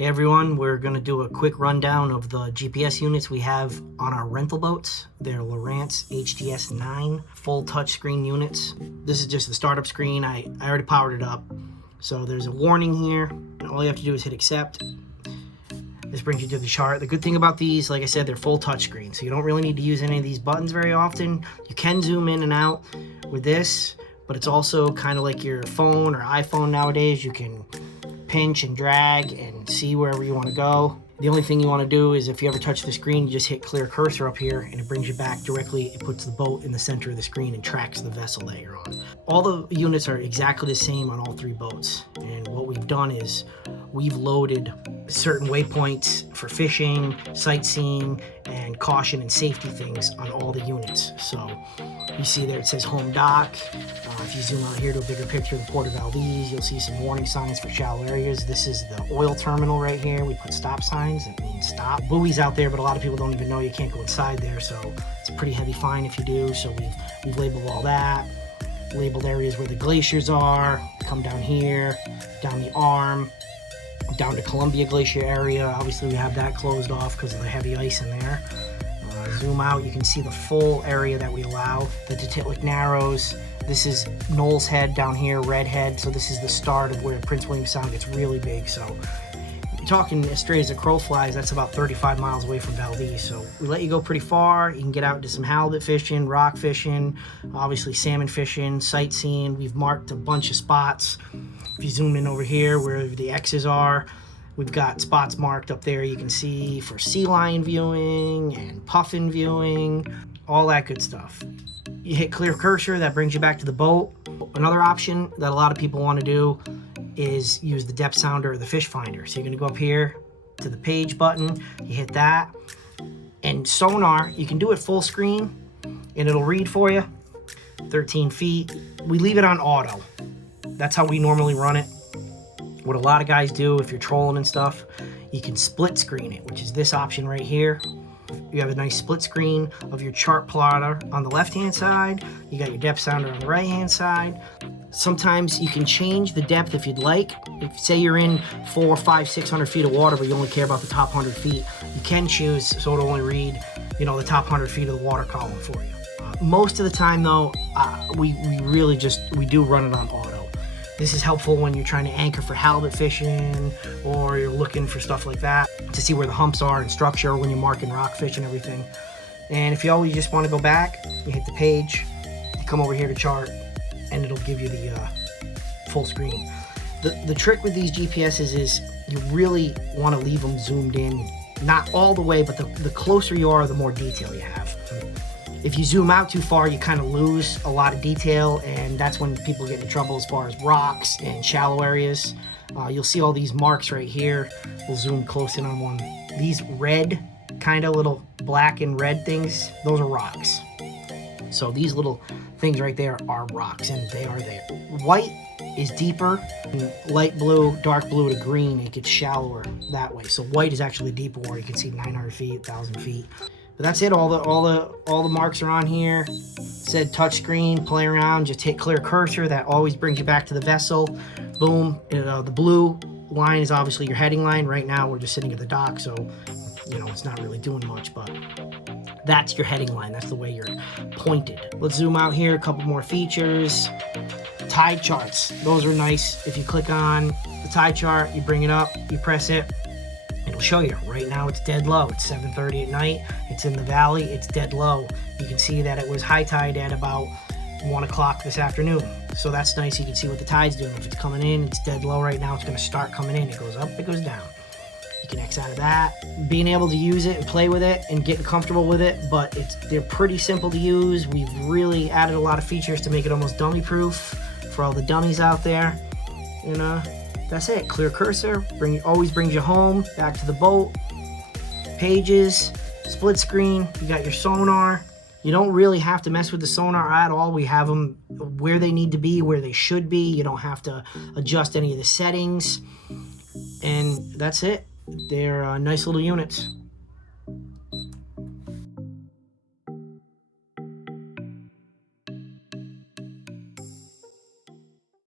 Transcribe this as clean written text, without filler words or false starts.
Hey everyone, we're going to do a quick rundown of the GPS units we have on our rental boats. They're Lowrance HDS9 full touchscreen units. This is just the startup screen. I already powered it up. So there's a warning here. All you have to do is hit accept. This brings you to the chart. The good thing about these, like I said, they're full touchscreen, so you don't really need to use any of these buttons very often. You can zoom in and out with this, but it's also kind of like your phone or iPhone nowadays. You can pinch and drag and see wherever you want to go. The only thing you want to do is if you ever touch the screen, you just hit clear cursor up here and it brings you back directly. It puts the boat in the center of the screen and tracks the vessel that you're on. All the units are exactly the same on all three boats. And what we've done is we've loaded certain waypoints for fishing, sightseeing, and caution and safety things on all the units. So you see there it says home dock. If you zoom out here to a bigger picture of the Port of Valdez, you'll see some warning signs for shallow areas. This is the oil terminal right here. We put stop signs. That means stop. Buoys out there, but a lot of people don't even know you can't go inside there, so it's a pretty heavy fine if you do. So we've labeled all that. Labeled areas where the glaciers are. Come down here, down the arm, down to Columbia Glacier area. Obviously we have that closed off because of the heavy ice in there. Zoom out, you can see the full area that we allow. The Titlic Narrows. This is Knowles Head down here, Red Head. So this is the start of where Prince William Sound gets really big. So you're talking as straight as a crow flies, that's about 35 miles away from Valdez. So we let you go pretty far. You can get out into some halibut fishing, rock fishing, obviously salmon fishing, sightseeing. We've marked a bunch of spots. If you zoom in over here where the X's are, we've got spots marked up there you can see for sea lion viewing and puffin viewing, all that good stuff. You hit clear cursor, that brings you back to the boat. Another option that a lot of people want to do is use the depth sounder or the fish finder. So you're going to go up here to the page button, you hit that, and sonar, you can do it full screen and it'll read for you 13 feet. We leave it on auto. That's how we normally run it. What a lot of guys do if you're trolling and stuff, you can split screen it, which is this option right here. You have a nice split screen of your chart plotter on the left hand side. You got your depth sounder on the right hand side. Sometimes you can change the depth if you'd like. If say you're in 400, 500, 600 feet of water, but you only care about the top 100 feet, you can choose so it'll only read, the top 100 feet of the water column for you. Most of the time though, we do run it on auto. This is helpful when you're trying to anchor for halibut fishing or you're looking for stuff like that to see where the humps are and structure when you're marking rockfish and everything. And if you always just want to go back, you hit the page, you come over here to chart, and it'll give you the full screen. The trick with these GPSs is you really want to leave them zoomed in, not all the way, but the closer you are, the more detail you have. If you zoom out too far, you kind of lose a lot of detail, and that's when people get in trouble as far as rocks and shallow areas. You'll see all these marks right here. We'll zoom close in on one. These red, kind of little black and red things, those are rocks. So these little things right there are rocks, and they are there. White is deeper, and light blue, dark blue to green, it gets shallower that way. So white is actually deeper where you can see 900 feet, 1,000 feet. But that's it. All the marks are on here. It said touchscreen, play around, just hit clear cursor. That always brings you back to the vessel. Boom. The blue line is obviously your heading line. Right now we're just sitting at the dock, so it's not really doing much, but that's your heading line. That's the way you're pointed. Let's zoom out here. A couple more features. Tide charts. Those are nice. If you click on the tide chart, you bring it up, you press it, it'll show you. Right now it's dead low. It's 7:30 at night. It's in the valley. It's dead low. You can see that it was high tide at about 1 o'clock this afternoon. So that's nice. You can see what the tide's doing. If it's coming in, it's dead low right now. It's going to start coming in. It goes up, it goes down. You can X out of that. Being able to use it and play with it and getting comfortable with it, but they're pretty simple to use. We've really added a lot of features to make it almost dummy proof for all the dummies out there. And that's it. Clear cursor, always brings you home, back to the boat. Pages, split screen, you got your sonar. You don't really have to mess with the sonar at all. We have them where they need to be, where they should be. You don't have to adjust any of the settings. And that's it. They're nice little units.